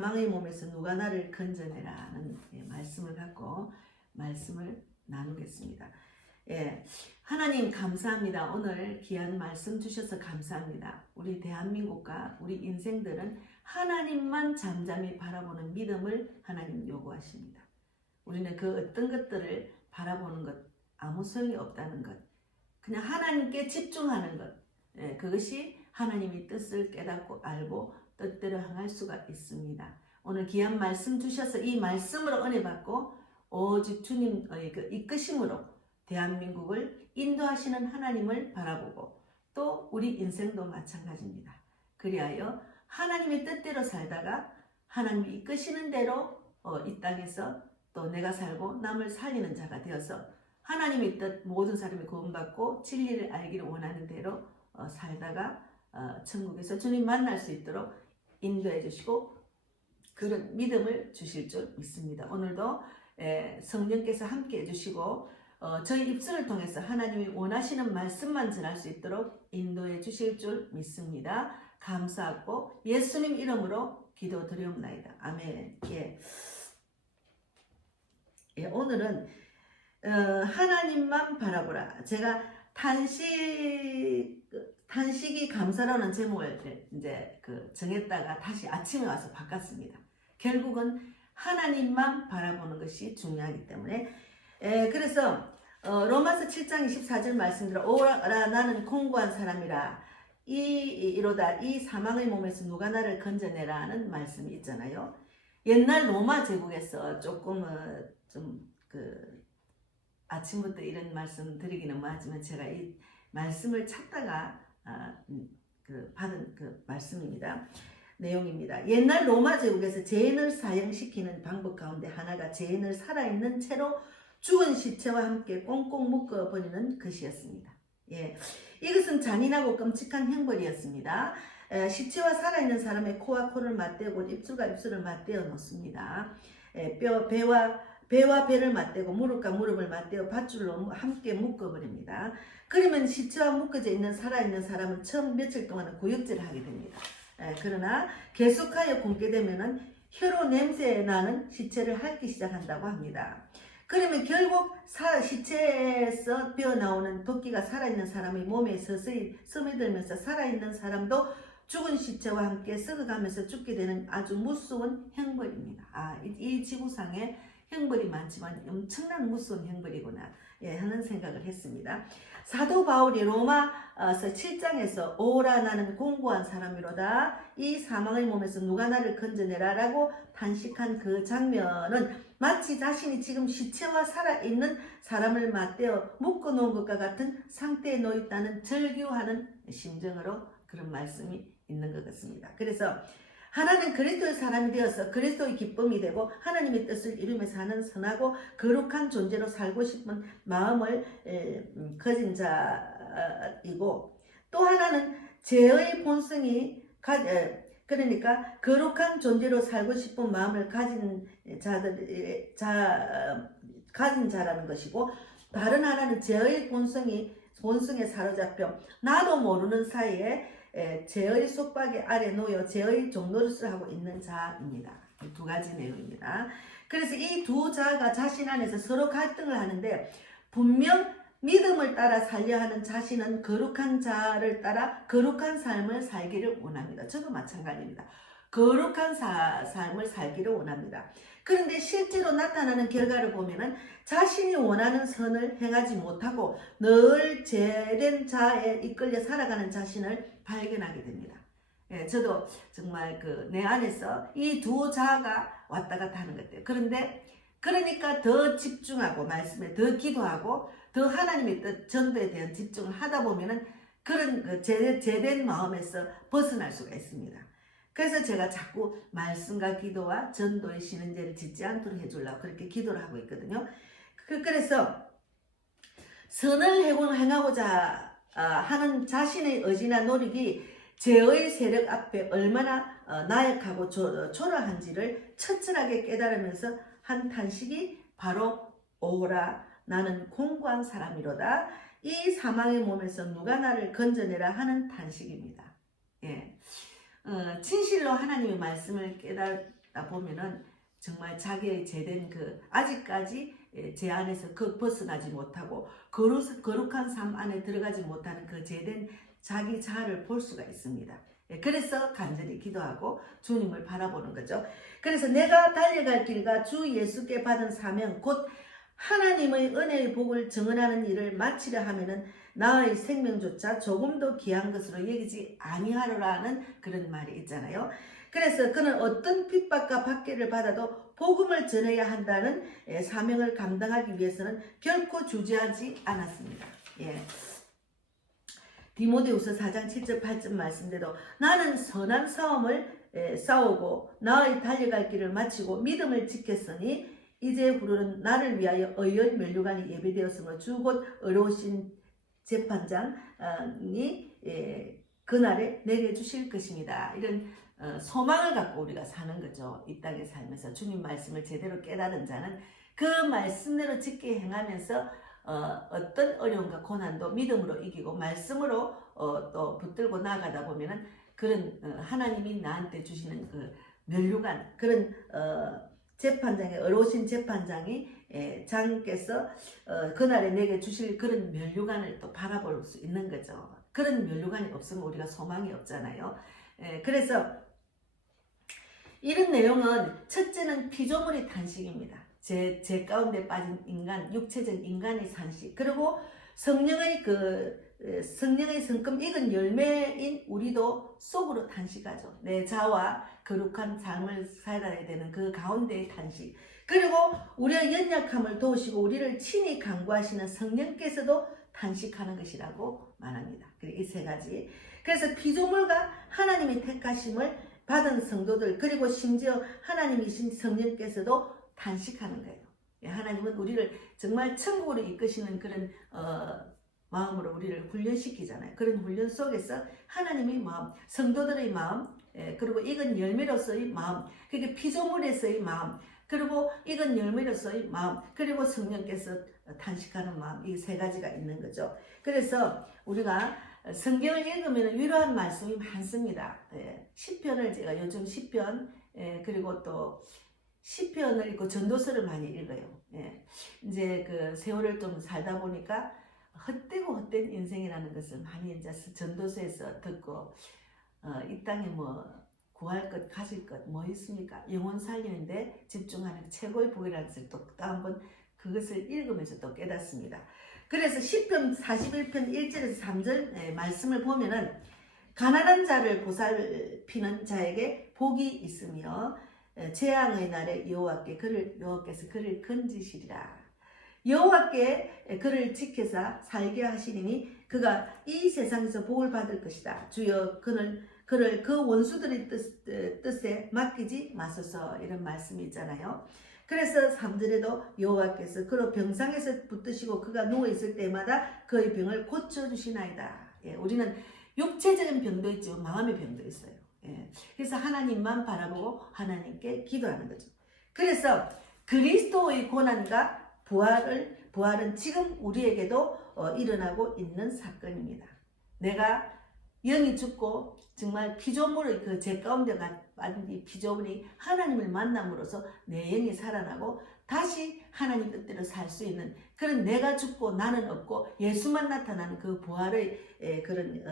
사망의 몸에서 누가 나를 건져내라는 말씀을 갖고 말씀을 나누겠습니다. 예, 하나님 감사합니다. 오늘 귀한 말씀 주셔서 감사합니다. 우리 대한민국과 우리 인생들은 하나님만 잠잠히 바라보는 믿음을 하나님 요구하십니다. 우리는 그 어떤 것들을 바라보는 것 아무 소용이 없다는 것, 그냥 하나님께 집중하는 것, 그것이 하나님의 뜻을 깨닫고 알고 뜻대로 행할 수가 있습니다. 오늘 귀한 말씀 주셔서 이 말씀으로 은혜 받고 오직 주님의 그 이끄심으로 대한민국을 인도하시는 하나님을 바라보고 또 우리 인생도 마찬가지입니다. 그리하여 하나님의 뜻대로 살다가 하나님이 이끄시는 대로 이 땅에서 또 내가 살고 남을 살리는 자가 되어서 하나님의 뜻 모든 사람이 구원받고 진리를 알기를 원하는 대로 살다가 천국에서 주님 만날 수 있도록 인도해 주시고 그런 믿음을 주실 줄 믿습니다. 오늘도 성령께서 함께 해주시고 저희 입술을 통해서 하나님이 원하시는 말씀만 전할 수 있도록 인도해 주실 줄 믿습니다. 감사하고 예수님 이름으로 기도드리옵나이다. 아멘. 오늘은 하나님만 바라보라. 제가 탄식이 감사라는 제목을 이제 정했다가 다시 아침에 와서 바꿨습니다. 결국은 하나님만 바라보는 것이 중요하기 때문에 그래서 로마서 7장 24절 말씀대로 오라 나는 공고한 사람이라 이로다 이 사망의 몸에서 누가 나를 건져내라는 말씀이 있잖아요. 옛날 로마 제국에서 조금 아침부터 이런 말씀 드리기는 뭐하지만 제가 이 말씀을 찾다가 받은 그 말씀입니다. 내용입니다. 옛날 로마 제국에서 죄인을 사형시키는 방법 가운데 하나가 죄인을 살아있는 채로 죽은 시체와 함께 꽁꽁 묶어버리는 것이었습니다. 이것은 잔인하고 끔찍한 형벌이었습니다. 시체와 살아있는 사람의 코와 코를 맞대고 입술과 입술을 맞대어 놓습니다. 배와 배를 맞대고 무릎과 무릎을 맞대어 밧줄로 함께 묶어버립니다. 그러면 시체와 묶어져 있는 살아있는 사람은 처음 며칠 동안은 구역질을 하게 됩니다. 그러나 계속하여 굶게 되면은 혀로 냄새 나는 시체를 핥기 시작한다고 합니다. 그러면 결국 시체에서 배어나오는 도끼가 살아있는 사람의 몸에 서서히 스며들면서 살아있는 사람도 죽은 시체와 함께 썩어가면서 죽게 되는 아주 무서운 형벌입니다. 이 지구상에 형벌이 많지만 엄청난 무서운 형벌이구나 하는 생각을 했습니다. 사도 바울이 로마서 7장에서 오라 나는 공고한 사람이로다 이 사망의 몸에서 누가 나를 건져내라 라고 탄식한 그 장면은 마치 자신이 지금 시체와 살아있는 사람을 맞대어 묶어놓은 것과 같은 상태에 놓여있다는 절규하는 심정으로 그런 말씀이 있는 것 같습니다. 그래서 하나는 그리스도의 사람이 되어서 그리스도의 기쁨이 되고 하나님의 뜻을 이루며 사는 선하고 거룩한 존재로 살고 싶은 마음을 가진 자이고 또 하나는 죄의 본성이 그러니까 거룩한 존재로 살고 싶은 마음을 가진 자라는 것이고 다른 하나는 죄의 본성에 사로잡혀 나도 모르는 사이에 죄의 속박에 아래 놓여 죄의 종노릇을 하고 있는 자입니다. 두 가지 내용입니다. 그래서 이 두 자가 자신 안에서 서로 갈등을 하는데 분명 믿음을 따라 살려 하는 자신은 거룩한 자를 따라 거룩한 삶을 살기를 원합니다. 저도 마찬가지입니다. 거룩한 삶을 살기를 원합니다. 그런데 실제로 나타나는 결과를 보면은 자신이 원하는 선을 행하지 못하고 늘 죄된 자에 이끌려 살아가는 자신을 발견하게 됩니다. 저도 정말 내 안에서 이 두 자가 왔다 갔다 하는 것 같아요. 그러니까 더 집중하고 말씀에 더 기도하고 더 하나님의 뜻 전도에 대한 집중을 하다 보면은 그런 죄된 마음에서 벗어날 수가 있습니다. 그래서 제가 자꾸 말씀과 기도와 전도의 신은죄를 짓지 않도록 해주려고 그렇게 기도를 하고 있거든요. 그래서 선을 행하고자 하는 자신의 의지나 노력이 죄의 세력 앞에 얼마나 나약하고 초라한지를 처절하게 깨달으면서 한 탄식이 바로 오라 나는 공고한 사람이로다 이 사망의 몸에서 누가 나를 건져내라 하는 탄식입니다. 진실로 하나님의 말씀을 보면은 정말 자기의 제된 아직까지 제 안에서 벗어나지 못하고 거룩한 삶 안에 들어가지 못하는 그 제된 자기 자아를 볼 수가 있습니다. 그래서 간절히 기도하고 주님을 바라보는 거죠. 그래서 내가 달려갈 길과 주 예수께 받은 사명 곧 하나님의 은혜의 복을 증언하는 일을 마치려 하면은 나의 생명조차 조금도 귀한 것으로 여기지 아니하리라는 그런 말이 있잖아요. 그래서 그는 어떤 핍박과 박해를 받아도 복음을 전해야 한다는 사명을 감당하기 위해서는 결코 주저하지 않았습니다. 디모데후서 4장 7절 8절 말씀대로 나는 선한 싸움을 싸우고 나의 달려갈 길을 마치고 믿음을 지켰으니 이제 후로는 나를 위하여 의의 면류관이 예비되었으므로 주 곧 의로우신 재판장이 그날에 내게 주실 것입니다. 이런 소망을 갖고 우리가 사는 거죠. 이 땅에 살면서 주님 말씀을 제대로 깨달은 자는 그 말씀대로 짓게 행하면서 어떤 어려움과 고난도 믿음으로 이기고 말씀으로 또 붙들고 나아가다 보면은 그런 하나님이 나한테 주시는 그 면류관 그런 재판장의 어려우신 재판장이 장께서 그날에 내게 주실 그런 면류관을 또 바라볼 수 있는 거죠. 그런 면류관이 없으면 우리가 소망이 없잖아요. 그래서 이런 내용은 첫째는 피조물의 탄식입니다. 제 가운데 빠진 인간, 육체적 인간의 산식, 그리고 성령의 성금 익은 열매인 우리도 속으로 탄식하죠. 내 자와 거룩한 삶을 살아야 되는 그 가운데의 탄식. 그리고 우리의 연약함을 도우시고 우리를 친히 간구하시는 성령께서도 탄식하는 것이라고 말합니다. 이 세 가지. 그래서 피조물과 하나님의 택하심을 받은 성도들, 그리고 심지어 하나님이신 성령께서도 탄식하는 거예요. 하나님은 우리를 정말 천국으로 이끄시는 그런 마음으로 우리를 훈련시키잖아요. 그런 훈련 속에서 하나님의 마음, 성도들의 마음, 그리고 익은 열매로서의 마음, 그게 피조물에서의 마음, 그리고 익은 열매로서의 마음, 그리고 성령께서 탄식하는 마음, 이 세 가지가 있는 거죠. 그래서 우리가 성경을 읽으면 위로한 말씀이 많습니다. 시편을 제가 요즘 시편, 그리고 또 시편을 읽고 전도서를 많이 읽어요. 이제 그 세월을 좀 살다 보니까 헛되고 헛된 인생이라는 것을 많이 이제 전도서에서 듣고 이 땅에 뭐 구할 것 가질 것 뭐 있습니까? 영혼 살리는데 집중하는 최고의 복이라는 것을 또 한번 그것을 읽으면서 또 깨닫습니다. 그래서 시편 41편 1절에서 3절 말씀을 보면은 가난한 자를 보살피는 자에게 복이 있으며 재앙의 날에 여호와께서 그를 건지시리라. 여호와께 그를 지켜서 살게 하시리니 그가 이 세상에서 복을 받을 것이다. 주여 그를 그 원수들의 뜻에 맡기지 마소서. 이런 말씀이 있잖아요. 그래서 3절에도 여호와께서 그로 병상에서 붙드시고 그가 누워있을 때마다 그의 병을 고쳐주시나이다. 우리는 육체적인 병도 있지만 마음의 병도 있어요. 그래서 하나님만 바라보고 하나님께 기도하는 거죠. 그래서 그리스도의 고난과 부활은 지금 우리에게도 일어나고 있는 사건입니다. 내가 영이 죽고 정말 피조물의 그 제 가운데 빠진 이 피조물이 하나님을 만남으로써 내 영이 살아나고 다시 하나님 뜻대로 살 수 있는 그런 내가 죽고 나는 없고 예수만 나타나는 그 부활의 그런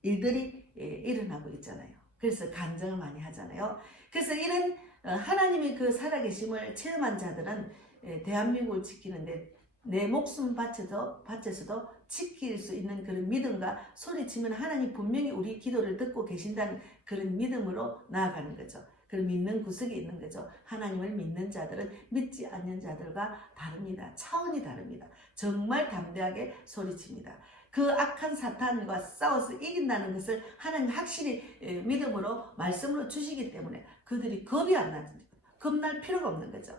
일들이 일어나고 있잖아요. 그래서 간증을 많이 하잖아요. 그래서 이런 하나님의 그 살아계심을 체험한 자들은 대한민국을 지키는데 내 목숨 바쳐서도 지킬 수 있는 그런 믿음과 소리치면 하나님 분명히 우리 기도를 듣고 계신다는 그런 믿음으로 나아가는 거죠. 그런 믿는 구석이 있는 거죠. 하나님을 믿는 자들은 믿지 않는 자들과 다릅니다. 차원이 다릅니다. 정말 담대하게 소리칩니다. 그 악한 사탄과 싸워서 이긴다는 것을 하나님 확실히 믿음으로 말씀으로 주시기 때문에 그들이 겁이 안 나죠. 겁날 필요가 없는 거죠.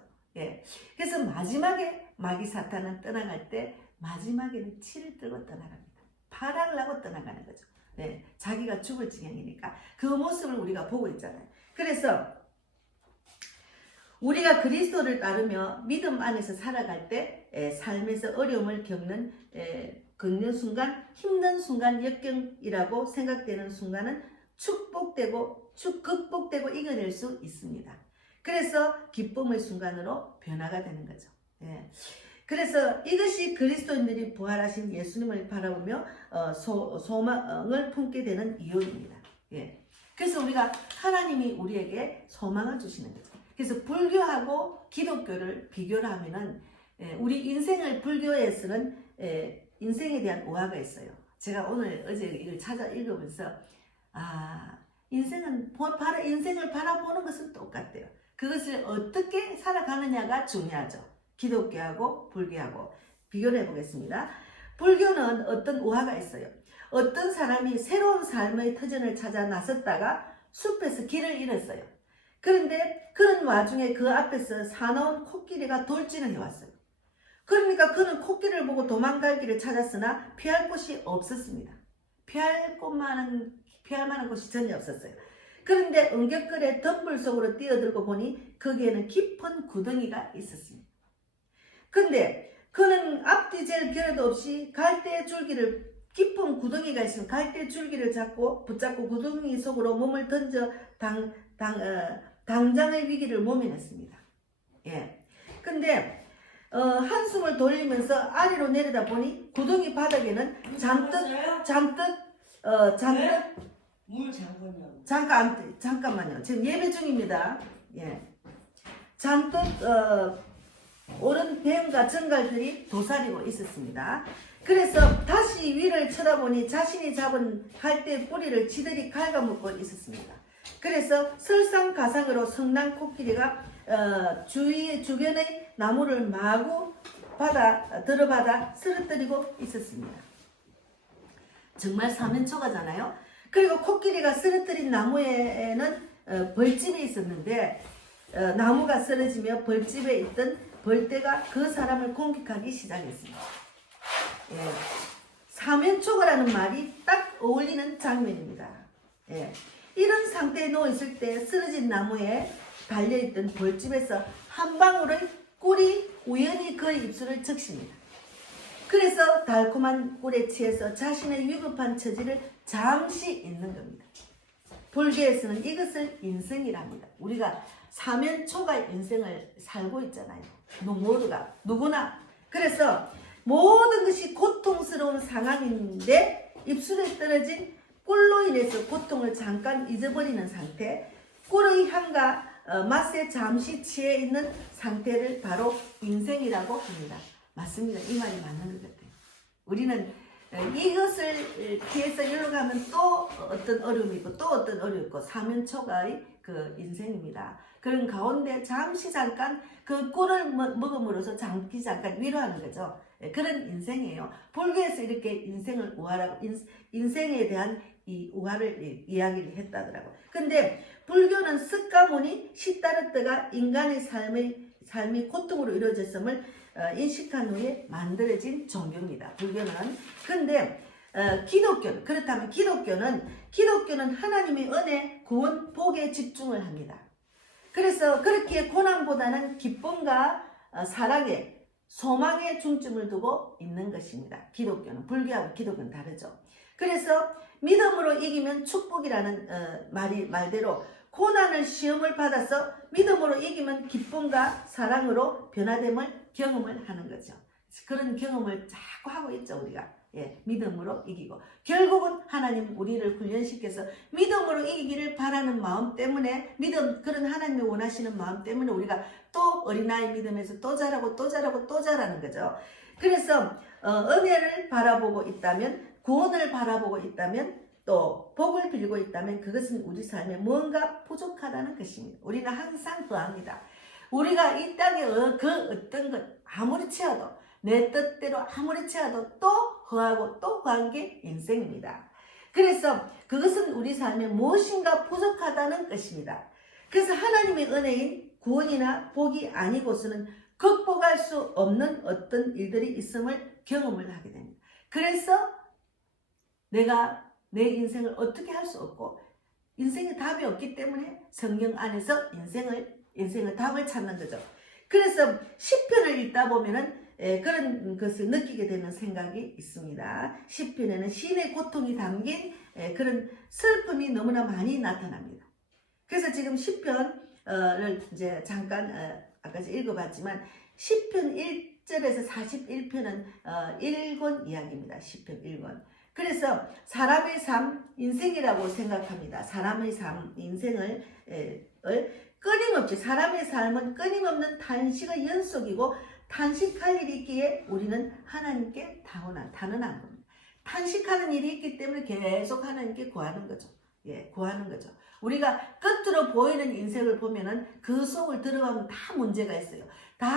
그래서 마지막에 마귀 사탄은 떠나갈 때 마지막에는 치를 들고 떠나갑니다. 파랑을 하고 떠나가는 거죠. 자기가 죽을 지경이니까 그 모습을 우리가 보고 있잖아요. 그래서 우리가 그리스도를 따르며 믿음 안에서 살아갈 때 삶에서 어려움을 겪는 순간, 힘든 순간, 역경이라고 생각되는 순간은 극복되고 이겨낼 수 있습니다. 그래서 기쁨의 순간으로 변화가 되는 거죠. 예. 그래서 이것이 그리스도인들이 부활하신 예수님을 바라보며 소망을 품게 되는 이유입니다. 예. 그래서 우리가 하나님이 우리에게 소망을 주시는 거죠. 그래서 불교하고 기독교를 비교를 하면은 우리 인생을 불교에서는 인생에 대한 오화가 있어요. 제가 어제 이걸 찾아 읽으면서 인생을 바라보는 것은 똑같대요. 그것을 어떻게 살아가느냐가 중요하죠. 기독교하고 불교하고 비교를 해보겠습니다. 불교는 어떤 오화가 있어요. 어떤 사람이 새로운 삶의 터전을 찾아 나섰다가 숲에서 길을 잃었어요. 그런데 그런 와중에 그 앞에서 사나운 코끼리가 돌진을 해왔어요. 그러니까 그는 코끼리를 보고 도망갈 길을 찾았으나 피할 곳이 없었습니다. 피할 만한 곳이 전혀 없었어요. 그런데 은격거에 덤불 속으로 뛰어들고 보니 거기에는 깊은 구덩이가 있었습니다. 근데 그는 앞뒤 잴 겨를도 없이 갈대 줄기를 깊은 구덩이가 있으면 갈대 줄기를 붙잡고 구덩이 속으로 몸을 던져 당장의 위기를 모면했습니다. 예. 근데 한숨을 돌리면서 아래로 내려다 보니 구덩이 바닥에는 잔뜩 물 잠궜냐고. 잠깐만요. 지금 예배 중입니다. 예. 잔뜩 오른 뱀과 정갈들이 도사리고 있었습니다. 그래서 다시 위를 쳐다보니 자신이 잡은 갈대 뿌리를 지들이 갉아먹고 있었습니다. 그래서 설상가상으로 성난 코끼리가 주변의 나무를 마구 들어받아 쓰러뜨리고 있었습니다. 정말 사면초가잖아요. 그리고 코끼리가 쓰러뜨린 나무에는 벌집이 있었는데 나무가 쓰러지며 벌집에 있던 벌떼가 그 사람을 공격하기 시작했습니다. 예. 사면초가라는 말이 딱 어울리는 장면입니다. 예. 이런 상태에 누워있을 때 쓰러진 나무에 달려있던 벌집에서 한 방울의 꿀이 우연히 그 입술을 적십니다. 그래서 달콤한 꿀에 취해서 자신의 위급한 처지를 잠시 잊는 겁니다. 불교에서는 이것을 인생이라 합니다. 우리가 사면초가의 인생을 살고 있잖아요. 모두가 누구나. 그래서 모든 것이 고통스러운 상황인데 입술에 떨어진 꿀로 인해서 고통을 잠깐 잊어버리는 상태, 꿀의 향과 맛에 잠시 취해 있는 상태를 바로 인생이라고 합니다. 맞습니다. 이 말이 맞는 것 같아요. 우리는 이것을 피해서 이리로 가면 또 어떤 어려움이 있고 또 어떤 어려움이 있고 사면초가의 그 인생입니다. 그런 가운데 잠깐 그 꿀을 먹음으로써 잠깐 위로하는 거죠. 그런 인생이에요. 불교에서 이렇게 인생을 우화라고 인생에 대한 이 우화를 이야기를 했다더라고. 근데 불교는 스카모니 시타르트가 인간의 삶이 고통으로 이루어졌음을 인식한 후에 만들어진 종교입니다. 불교는. 근데 그렇다면 기독교는 하나님의 은혜, 구원, 복에 집중을 합니다. 그래서 그렇게 고난보다는 기쁨과 사랑에, 소망에 중점을 두고 있는 것입니다. 기독교는. 불교하고 기독교는 다르죠. 그래서 믿음으로 이기면 축복이라는 말대로 고난을 시험을 받아서 믿음으로 이기면 기쁨과 사랑으로 변화됨을 경험을 하는 거죠. 그런 경험을 자꾸 하고 있죠, 우리가. 예, 믿음으로 이기고. 결국은 하나님 우리를 훈련시켜서 믿음으로 이기기를 바라는 마음 때문에 그런 하나님이 원하시는 마음 때문에 우리가 또 어린아이 믿음에서 또 자라고 또 자라고 또 자라는 거죠. 그래서 은혜를 바라보고 있다면, 구원을 바라보고 있다면, 또 복을 빌고 있다면 그것은 우리 삶에 뭔가 부족하다는 것입니다. 우리는 항상 더합니다. 우리가 이 땅에 그 어떤 것 아무리 채워도 내 뜻대로 아무리 채워도 또 허하고 또 허한 게 인생입니다. 그래서 그것은 우리 삶에 무엇인가 부족하다는 것입니다. 그래서 하나님의 은혜인 구원이나 복이 아니고서는 극복할 수 없는 어떤 일들이 있음을 경험을 하게 됩니다. 그래서 내가 내 인생을 어떻게 할 수 없고 인생에 답이 없기 때문에 성경 안에서 인생의 답을 찾는 거죠. 그래서 시편을 읽다 보면은 그런 것을 느끼게 되는 생각이 있습니다. 시편에는 시인의 고통이 담긴 그런 슬픔이 너무나 많이 나타납니다. 그래서 지금 시편 를 이제 잠깐 아까 읽어봤지만 시편 1절에서 41편은 1권 이야기입니다. 시편 1권. 그래서 사람의 삶, 인생이라고 생각합니다. 사람의 삶, 인생을 끊임없이 사람의 삶은 끊임없는 탄식의 연속이고 탄식할 일이 있기에 우리는 하나님께 단언한 겁니다. 탄식하는 일이 있기 때문에 계속 하나님께 구하는 거죠. 예, 구하는 거죠. 우리가 겉으로 보이는 인생을 보면은 그 속을 들어가면 다 문제가 있어요. 다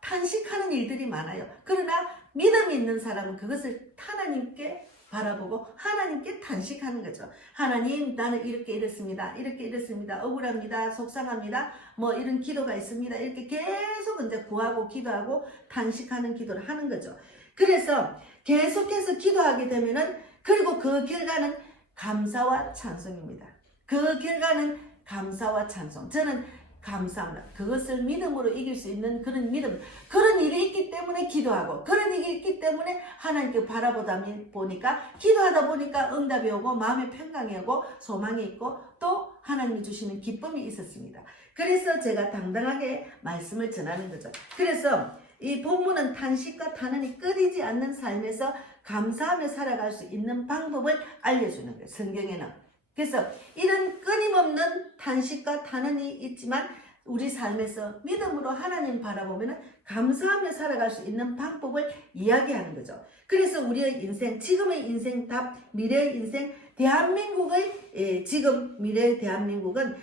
탄식하는 일들이 많아요. 그러나 믿음이 있는 사람은 그것을 하나님께 바라보고 하나님께 탄식하는 거죠. 하나님, 나는 이렇게 이랬습니다. 이렇게 이랬습니다. 억울합니다. 속상합니다. 뭐 이런 기도가 있습니다. 이렇게 계속 이제 구하고 기도하고 탄식하는 기도를 하는 거죠. 그래서 계속해서 기도하게 되면은 그리고 그 결과는 감사와 찬송입니다. 그 결과는 감사와 찬송. 저는 감사합니다. 그것을 믿음으로 이길 수 있는 그런 믿음, 그런 일이 있기 때문에 기도하고 그런 일이 있기 때문에 하나님께 바라보다 보니까 기도하다 보니까 응답이 오고 마음의 평강이 오고 소망이 있고 또 하나님이 주시는 기쁨이 있었습니다. 그래서 제가 당당하게 말씀을 전하는 거죠. 그래서 이 본문은 탄식과 탄원이 끊이지 않는 삶에서 감사하며 살아갈 수 있는 방법을 알려주는 거예요. 성경에는. 그래서 이런 끊임없는 탄식과 탄원이 있지만 우리 삶에서 믿음으로 하나님 바라보면 감사하며 살아갈 수 있는 방법을 이야기하는 거죠. 그래서 우리의 인생, 지금의 인생 답, 미래의 인생, 대한민국의 지금 미래의 대한민국은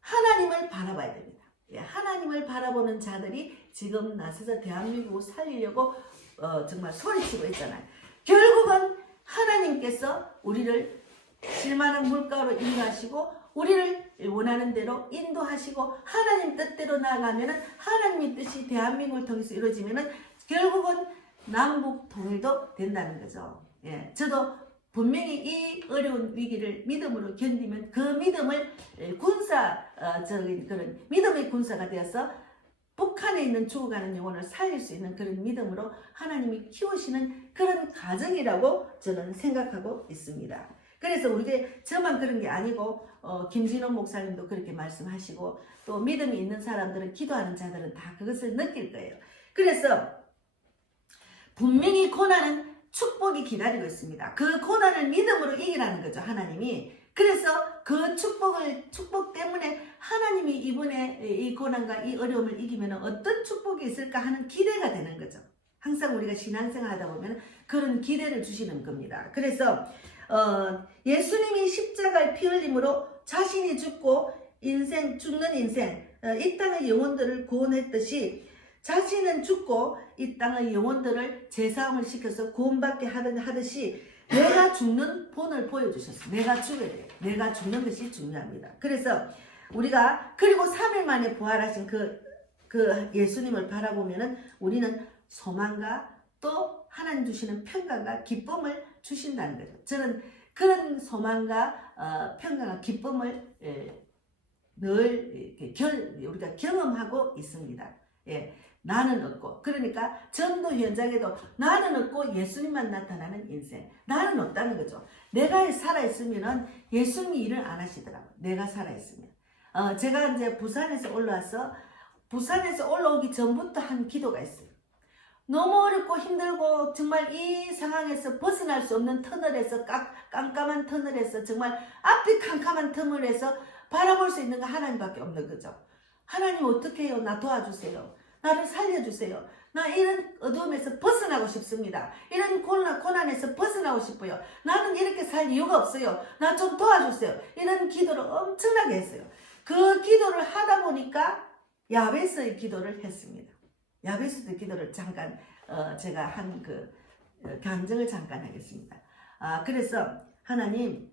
하나님을 바라봐야 됩니다. 하나님을 바라보는 자들이 지금 나서서 대한민국을 살리려고 정말 소리치고 있잖아요. 결국은 하나님께서 우리를 실만한 물가로 인도하시고 우리를 원하는 대로 인도하시고 하나님 뜻대로 나아가면 하나님의 뜻이 대한민국을 통해서 이루어지면 결국은 남북 통일도 된다는 거죠. 예, 저도 분명히 이 어려운 위기를 믿음으로 견디면 그 믿음을 군사적인 그런 믿음의 군사가 되어서 북한에 있는 죽어가는 영혼을 살릴 수 있는 그런 믿음으로 하나님이 키우시는 그런 가정이라고 저는 생각하고 있습니다. 그래서 우리가 저만 그런 게 아니고 김진호 목사님도 그렇게 말씀하시고 또 믿음이 있는 사람들은 기도하는 자들은 다 그것을 느낄 거예요. 그래서 분명히 고난은 축복이 기다리고 있습니다. 그 고난을 믿음으로 이기라는 거죠. 하나님이. 그래서 그 축복 때문에 하나님이 이번에 이 고난과 이 어려움을 이기면 어떤 축복이 있을까 하는 기대가 되는 거죠. 항상 우리가 신앙생활 하다 보면 그런 기대를 주시는 겁니다. 그래서 예수님이 십자가의 피 흘림으로 자신이 죽고 죽는 인생, 이 땅의 영혼들을 구원했듯이 자신은 죽고 이 땅의 영혼들을 재사함을 시켜서 구원받게 하듯이 내가 죽는 본을 보여주셨어요. 내가 죽어야 돼요. 내가 죽는 것이 중요합니다. 그래서 우리가 그리고 3일 만에 부활하신 그 예수님을 바라보면은 우리는 소망과 또 하나님 주시는 평강과 기쁨을 주신다는 거죠. 저는 그런 소망과 평강과 기쁨을 늘 우리가 경험하고 있습니다. 예, 나는 없고 그러니까 전도 현장에도 나는 없고 예수님만 나타나는 인생. 나는 없다는 거죠. 내가 살아있으면 예수님이 일을 안 하시더라고요. 내가 살아있으면. 제가 이제 부산에서 올라오기 전부터 한 기도가 있어요. 너무 어렵고 힘들고 정말 이 상황에서 벗어날 수 없는 터널에서 깜깜한 터널에서 정말 앞이 캄캄한 터널에서 바라볼 수 있는 건 하나님밖에 없는 거죠. 하나님 어떻게 해요? 나 도와주세요. 나를 살려주세요. 나 이런 어두움에서 벗어나고 싶습니다. 이런 고난에서 벗어나고 싶어요. 나는 이렇게 살 이유가 없어요. 나 좀 도와주세요. 이런 기도를 엄청나게 했어요. 그 기도를 하다 보니까 야베스의 기도를 했습니다. 야베스의 기도를 잠깐 제가 한 강정을 잠깐 하겠습니다. 그래서 하나님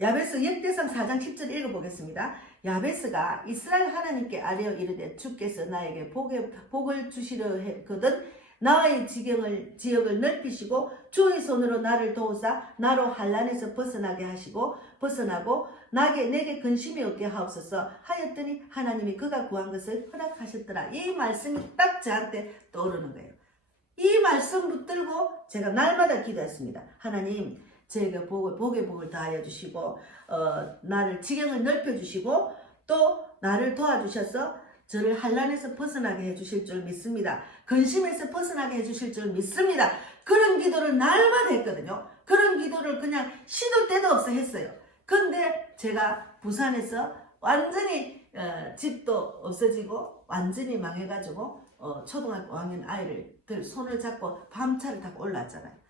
야베스 역대상 4장 10절 읽어보겠습니다. 야베스가 이스라엘 하나님께 아뢰어 이르되 주께서 나에게 복을 주시려 했거든 나의 지역을 넓히시고 주의 손으로 나를 도우사 나로 환난에서 벗어나고 내게 근심이 없게 하옵소서 하였더니 하나님이 그가 구한 것을 허락하셨더라. 이 말씀이 딱 저한테 떠오르는 거예요. 이 말씀 붙들고 제가 날마다 기도했습니다. 하나님, 제게 복의 복을 다하여 주시고 나를 지경을 넓혀 주시고 또 나를 도와주셔서 저를 환난에서 벗어나게 해주실 줄 믿습니다. 근심에서 벗어나게 해주실 줄 믿습니다. 그런 기도를 날마다 했거든요. 그런 기도를 그냥 시도 때도 없어 했어요. 근데 제가 부산에서 완전히 집도 없어지고 완전히 망해가지고 초등학교 5학년 아이를 손을 잡고 밤차를 타고 올라왔잖아요.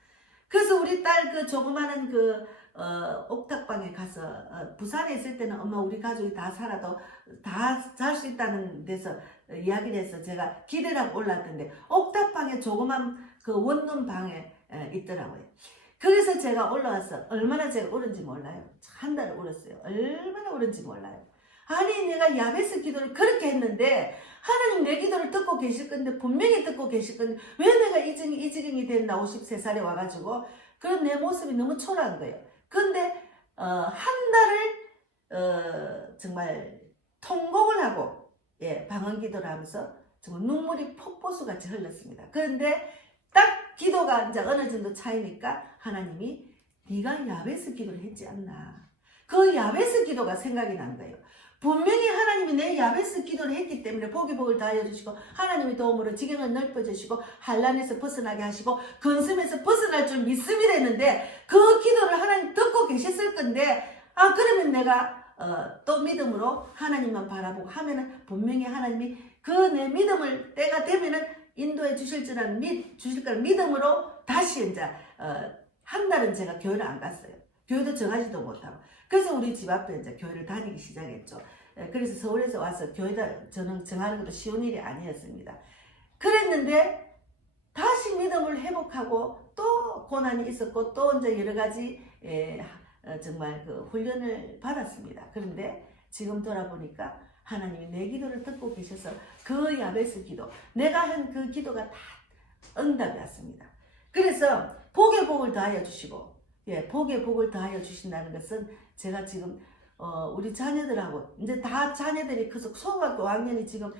그래서 우리 딸 그 조그마한 그 옥탑방에 가서 부산에 있을 때는 엄마 우리 가족이 다 살아도 다 잘 수 있다는 데서 이야기를 해서 제가 기대를 하고 올라왔던데 옥탑방에 조그만 그 원룸 방에 있더라고요. 그래서 제가 올라와서 얼마나 제가 울은지 몰라요. 한 달을 울었어요. 얼마나 울은지 몰라요. 아니 내가 야베스 기도를 그렇게 했는데 하나님 내 기도를 듣고 계실 건데 분명히 듣고 계실 건데 왜 내가 이 지경이 됐나 53살에 와가지고 그런 내 모습이 너무 초라한 거예요. 근데 한 달을 정말 통곡을 하고 방언 기도를 하면서 정말 눈물이 폭포수같이 흘렀습니다. 그런데 딱 기도가 이제 어느 정도 차이니까 하나님이 네가 야베스 기도를 했지 않나. 그 야베스 기도가 생각이 난 거예요. 분명히 하나님이 내 야베스 기도를 했기 때문에 복을 다하여 주시고 하나님의 도움으로 지경을 넓혀 주시고 환난에서 벗어나게 하시고 근심에서 벗어날 줄 믿습니다 했는데 그 기도를 하나님 듣고 계셨을 건데 그러면 내가 또 믿음으로 하나님만 바라보고 하면은 분명히 하나님이 그 내 믿음을 때가 되면은 인도해 주실 거라는 믿음으로 다시 이제 한 달은 제가 교회를 안 갔어요. 교회도 정하지도 못하고. 그래서 우리 집 앞에 이제 교회를 다니기 시작했죠. 그래서 서울에서 와서 교회다 저는 정하는 것도 쉬운 일이 아니었습니다. 그랬는데 다시 믿음을 회복하고 또 고난이 있었고 또 이제 여러 가지 정말 그 훈련을 받았습니다. 그런데 지금 돌아보니까 하나님이 내 기도를 듣고 계셔서 그 야베스 기도, 내가 한 그 기도가 다 응답이 왔습니다. 그래서 복의 복을 더하여 주시고, 복의 복을 더하여 주신다는 것은 제가 지금 우리 자녀들하고 이제 다 자녀들이 커서 초등학교 5학년이 지금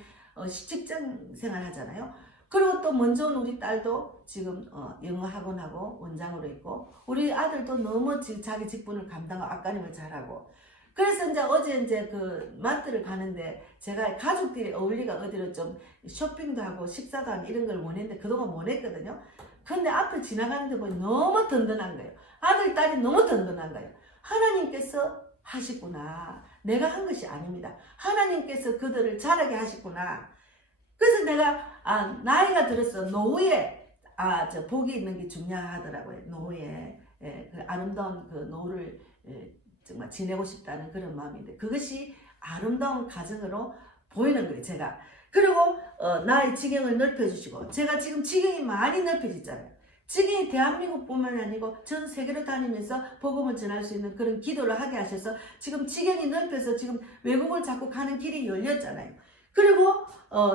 직장 생활 하잖아요. 그리고 또 먼저 온 우리 딸도 지금 영어 학원하고 원장으로 있고 우리 아들도 너무 자기 직분을 감당하고 앞가림을 잘하고 그래서 어제 그 마트를 가는데 제가 가족들이 어울리가 어디로 좀 쇼핑도 하고 식사도 하고 이런 걸 원했는데 그동안 못 했거든요. 근데 앞을 지나가는데 보니 너무 든든한 거예요. 아들, 딸이 너무 든든한 거예요. 하나님께서 하시구나. 내가 한 것이 아닙니다. 하나님께서 그들을 자라게 하시구나. 그래서 내가 나이가 들어서 노후에 복이 있는 게 중요하더라고요. 노후에 그 아름다운 그 노후를 정말 지내고 싶다는 그런 마음인데 그것이 아름다운 가정으로 보이는 거예요. 제가 그리고 나의 지경을 넓혀주시고 제가 지금 지경이 많이 넓혀졌잖아요. 지경이 대한민국뿐만 아니고 전 세계로 다니면서 복음을 전할 수 있는 그런 기도를 하게 하셔서 지금 지경이 넓혀서 지금 외국을 자꾸 가는 길이 열렸잖아요. 그리고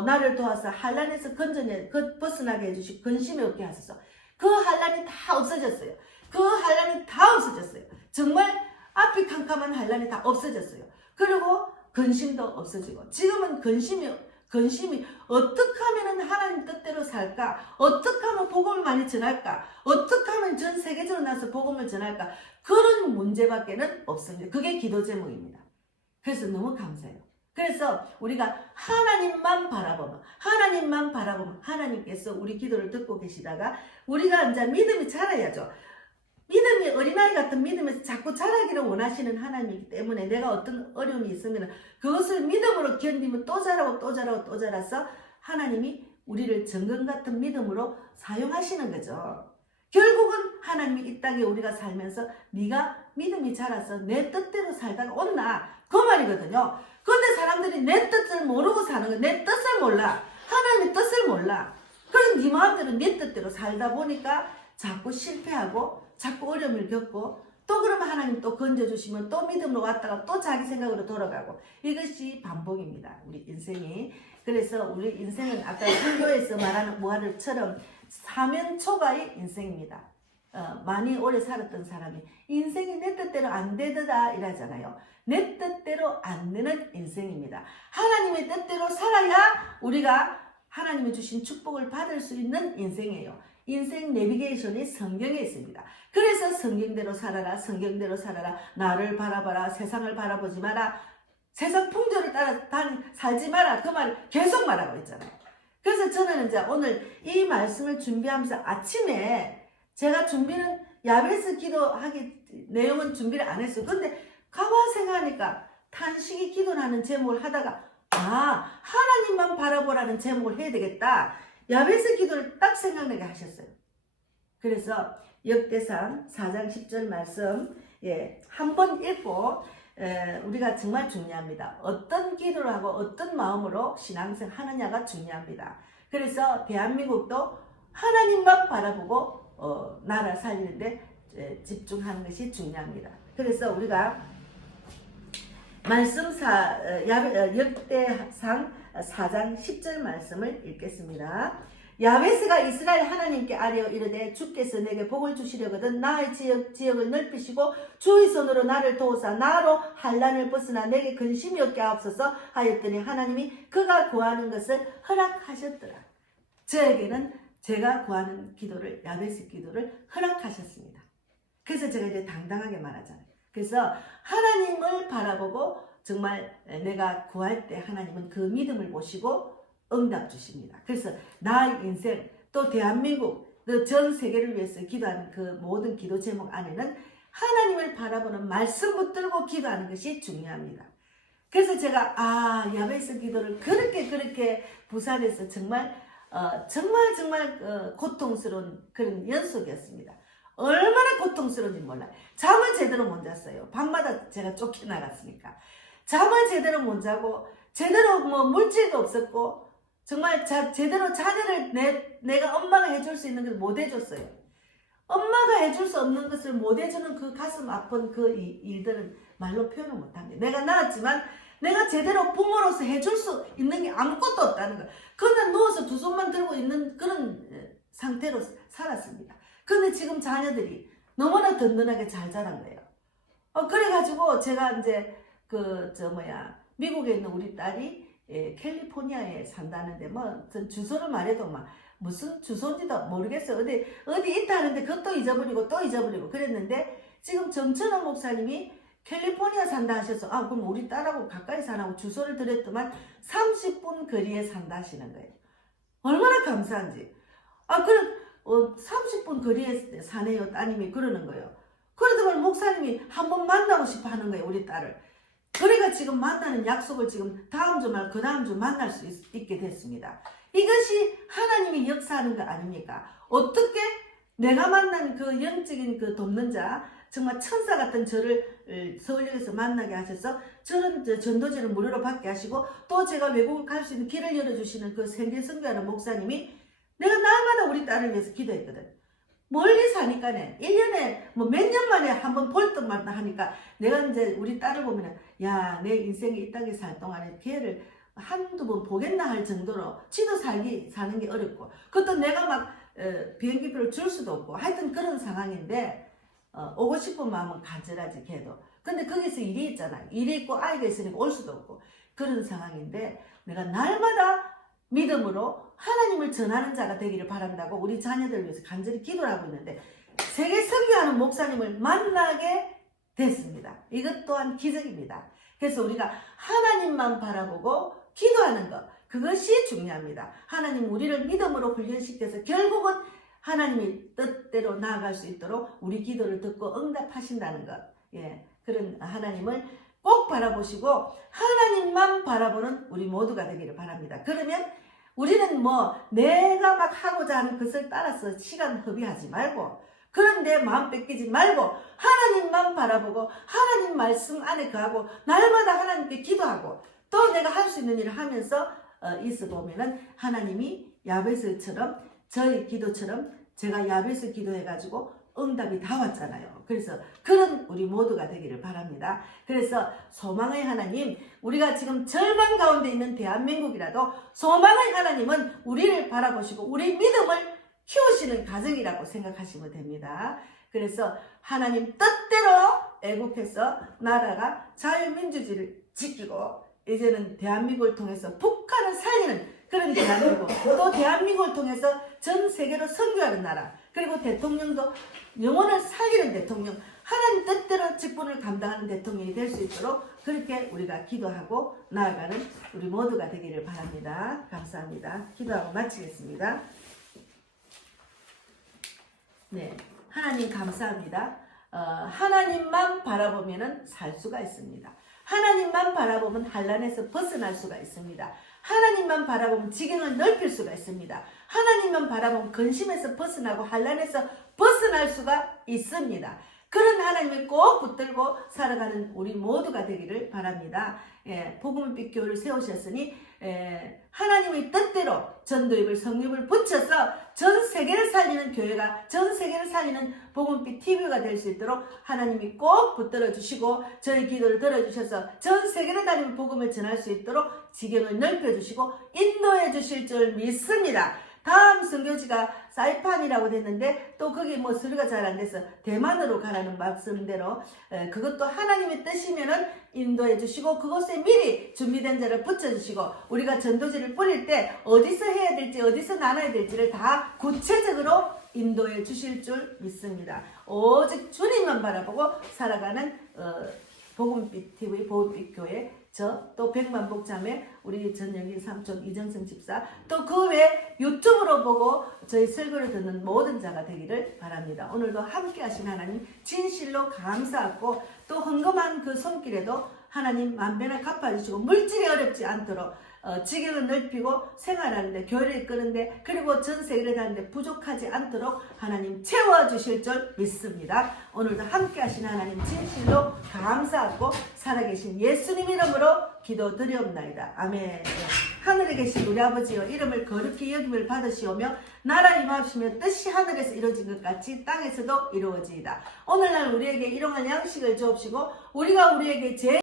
나를 도와서 환난에서 벗어나게 해주시고 근심이 없게 하셔서 그 환난이 다 없어졌어요. 그 환난이 다 없어졌어요. 정말 앞이 캄캄한 환난이 다 없어졌어요. 그리고 근심도 없어지고 지금은 근심이 어떻게 하면 하나님 뜻대로 살까? 어떻게 하면 복음을 많이 전할까? 어떻게 하면 전 세계적으로 나서 복음을 전할까? 그런 문제밖에는 없습니다. 그게 기도 제목입니다. 그래서 너무 감사해요. 그래서 우리가 하나님만 바라보면 하나님께서 우리 기도를 듣고 계시다가 우리가 이제 믿음이 자라야죠. 믿음이 어린아이 같은 믿음에서 자꾸 자라기를 원하시는 하나님이기 때문에 내가 어떤 어려움이 있으면 그것을 믿음으로 견디면 또 자라고 또 자라고 또 자라서 하나님이 우리를 정금 같은 믿음으로 사용하시는 거죠. 결국은 하나님이 이 땅에 우리가 살면서 네가 믿음이 자라서 내 뜻대로 살다가 온나 그 말이거든요. 그런데 사람들이 내 뜻을 모르고 사는 거야. 내 뜻을 몰라. 하나님의 뜻을 몰라. 그럼 네 마음대로 네 뜻대로 살다 보니까 자꾸 실패하고 자꾸 어려움을 겪고 또 그러면 하나님 또 건져주시면 또 믿음으로 왔다가 또 자기 생각으로 돌아가고 이것이 반복입니다. 우리 인생이. 그래서 우리 인생은 아까 설교에서 말하는 무하를처럼 사면초가의 인생입니다. 많이 오래 살았던 사람이 인생이 내 뜻대로 안 되더라 이러잖아요. 내 뜻대로 안 되는 인생입니다. 하나님의 뜻대로 살아야 우리가 하나님이 주신 축복을 받을 수 있는 인생이에요. 인생 내비게이션이 성경에 있습니다. 그래서 성경대로 살아라, 성경대로 살아라, 나를 바라봐라, 세상을 바라보지 마라, 세상 풍조를 따라 살지 마라, 그 말을 계속 말하고 있잖아요. 그래서 저는 이제 오늘 이 말씀을 준비하면서 아침에 제가 준비는 야베스 기도하기 내용은 준비를 안 했어요. 근데 가만 생각하니까 탄식이 기도라는 제목을 하다가 하나님만 바라보라는 제목을 해야 되겠다. 야베스 기도를 딱 생각나게 하셨어요. 그래서 역대상 4장 10절 말씀 한번 읽고 우리가 정말 중요합니다. 어떤 기도를 하고 어떤 마음으로 신앙생 하느냐가 중요합니다. 그래서 대한민국도 하나님만 바라보고 나라 살리는데 집중하는 것이 중요합니다. 그래서 우리가 말씀 역대상 4장 10절 말씀을 읽겠습니다. 야베스가 이스라엘 하나님께 아뢰어 이르되 주께서 내게 복을 주시려거든 나의 지역을 넓히시고 주의 손으로 나를 도우사 나로 환난을 벗으나 내게 근심이 없게 하옵소서 하였더니 하나님이 그가 구하는 것을 허락하셨더라. 저에게는 제가 구하는 기도를 야베스 기도를 허락하셨습니다. 그래서 제가 이제 당당하게 말하잖아요. 그래서 하나님을 바라보고 정말 내가 구할 때 하나님은 그 믿음을 보시고 응답 주십니다. 그래서 나의 인생 또 대한민국 또 전 세계를 위해서 기도하는 그 모든 기도 제목 안에는 하나님을 바라보는 말씀 붙들고 기도하는 것이 중요합니다. 그래서 제가 야베스 기도를 그렇게 부산에서 정말 고통스러운 그런 연속이었습니다. 얼마나 고통스러운지 몰라요. 잠을 제대로 못 잤어요. 밤마다 제가 쫓겨나갔으니까. 잠을 제대로 못 자고 제대로 물질도 없었고 정말 제대로 자녀를 내가 엄마가 해줄 수 있는 걸 못 해줬어요. 엄마가 해줄 수 없는 것을 못 해주는 그 가슴 아픈 그 일들은 말로 표현을 못합니다. 내가 낳았지만 내가 제대로 부모로서 해줄 수 있는 게 아무것도 없다는 거예요. 그냥 누워서 두 손만 들고 있는 그런 상태로 살았습니다. 근데 지금 자녀들이 너무나 든든하게 잘 자란 거예요. 그래가지고 제가 이제 미국에 있는 우리 딸이 캘리포니아에 산다는데 전 주소를 말해도 무슨 주소인지도 모르겠어요. 어디 있다 하는데 그것도 잊어버리고 또 잊어버리고 그랬는데 지금 정천원 목사님이 캘리포니아 산다 하셔서 그럼 우리 딸하고 가까이 사라고 주소를 드렸더만 30분 거리에 산다 하시는 거예요. 얼마나 감사한지. 그럼 30분 거리에 사네요 따님이 그러는 거예요. 그러더니 목사님이 한번 만나고 싶어 하는 거예요 우리 딸을. 그래가 지금 만나는 약속을 지금 다음 주 말 그 다음 주 만날 수 있게 됐습니다. 이것이 하나님이 역사하는 거 아닙니까? 어떻게 내가 만난 그 영적인 그 돕는 자 정말 천사 같은 저를 서울역에서 만나게 하셔서 저런 전도지를 무료로 받게 하시고 또 제가 외국을 갈 수 있는 길을 열어주시는 그 생계 선교하는 목사님이 내가 날마다 우리 딸을 위해서 기도했거든. 멀리 사니까네 1년에 몇 년 만에 한번 볼 듯만 하니까 내가 이제 우리 딸을 보면 내 인생이 이 땅에 살 동안에 걔를 한두 번 보겠나 할 정도로 지도 사는 게 어렵고 그것도 내가 막 비행기표를 줄 수도 없고 하여튼 그런 상황인데 오고 싶은 마음은 간절하지 걔도. 근데 거기서 일이 있잖아. 일이 있고 아이가 있으니까 올 수도 없고 그런 상황인데 내가 날마다 믿음으로 하나님을 전하는 자가 되기를 바란다고 우리 자녀들을 위해서 간절히 기도를 하고 있는데 세계 선교하는 목사님을 만나게 됐습니다. 이것 또한 기적입니다. 그래서 우리가 하나님만 바라보고 기도하는 것 그것이 중요합니다. 하나님 우리를 믿음으로 훈련시켜서 결국은 하나님이 뜻대로 나아갈 수 있도록 우리 기도를 듣고 응답하신다는 것. 그런 하나님을 꼭 바라보시고 하나님만 바라보는 우리 모두가 되기를 바랍니다. 그러면 우리는 내가 막 하고자 하는 것을 따라서 시간 허비하지 말고 그런데 마음 뺏기지 말고 하나님만 바라보고 하나님 말씀 안에 거하고 날마다 하나님께 기도하고 또 내가 할 수 있는 일을 하면서 있어 보면은 하나님이 야베스처럼 저희 기도처럼 제가 야베스 기도해가지고 응답이 다 왔잖아요. 그래서 그런 우리 모두가 되기를 바랍니다. 그래서 소망의 하나님, 우리가 지금 절망 가운데 있는 대한민국이라도 소망의 하나님은 우리를 바라보시고 우리 믿음을 키우시는 가정이라고 생각하시면 됩니다. 그래서 하나님 뜻대로 애국해서 나라가 자유민주주의를 지키고 이제는 대한민국을 통해서 북한을 살리는 그런 대한민국, 또 대한민국을 통해서 전 세계로 선교하는 나라, 그리고 대통령도 영혼을 살리는 대통령, 하나님 뜻대로 직분을 감당하는 대통령이 될 수 있도록 그렇게 우리가 기도하고 나아가는 우리 모두가 되기를 바랍니다. 감사합니다. 기도하고 마치겠습니다. 네, 하나님 감사합니다. 하나님만 바라보면 살 수가 있습니다. 하나님만 바라보면 환난에서 벗어날 수가 있습니다. 하나님만 바라보면 지경을 넓힐 수가 있습니다. 하나님만 바라보면 근심에서 벗어나고 환난에서 벗어날 수가 있습니다. 그런 하나님을 꼭 붙들고 살아가는 우리 모두가 되기를 바랍니다. 복음빛 교회를 세우셨으니 하나님의 뜻대로 전도입을 성립을 붙여서 전 세계를 살리는 교회가, 전 세계를 살리는 복음빛 TV가 될 수 있도록 하나님이 꼭 붙들어 주시고 저희 기도를 들어주셔서 전 세계를 다니는 복음을 전할 수 있도록 지경을 넓혀 주시고 인도해 주실 줄 믿습니다. 다음 선교지가 사이판이라고 됐는데 또 거기 뭐 서류가 잘 안 돼서 대만으로 가라는 말씀대로 그것도 하나님의 뜻이면은 인도해 주시고 그곳에 미리 준비된 자를 붙여주시고 우리가 전도지를 뿌릴 때 어디서 해야 될지 어디서 나눠야 될지를 다 구체적으로 인도해 주실 줄 믿습니다. 오직 주님만 바라보고 살아가는 복음빛 TV, 복음빛 교회, 또 백만복 자매, 우리 전영길 삼촌 이정성 집사, 또 그 외 유튜브로 보고 저희 설교를 듣는 모든 자가 되기를 바랍니다. 오늘도 함께 하신 하나님 진실로 감사하고 또 헌금한 그 손길에도 하나님 만배나 갚아주시고 물질이 어렵지 않도록 지경을 넓히고 생활하는데 교회를 이끄는데 그리고 전 세계를 다니는데 부족하지 않도록 하나님 채워주실 줄 믿습니다. 오늘도 함께 하신 하나님 진실로 감사하고 살아계신 예수님 이름으로 기도드리옵나이다. 아멘. 하늘에 계신 우리 아버지여 이름을 거룩히 여김을 받으시오며 나라 임하시며 뜻이 하늘에서 이루어진 것 같이 땅에서도 이루어지이다. 오늘날 우리에게 일용할 양식을 주옵시고 우리가 우리에게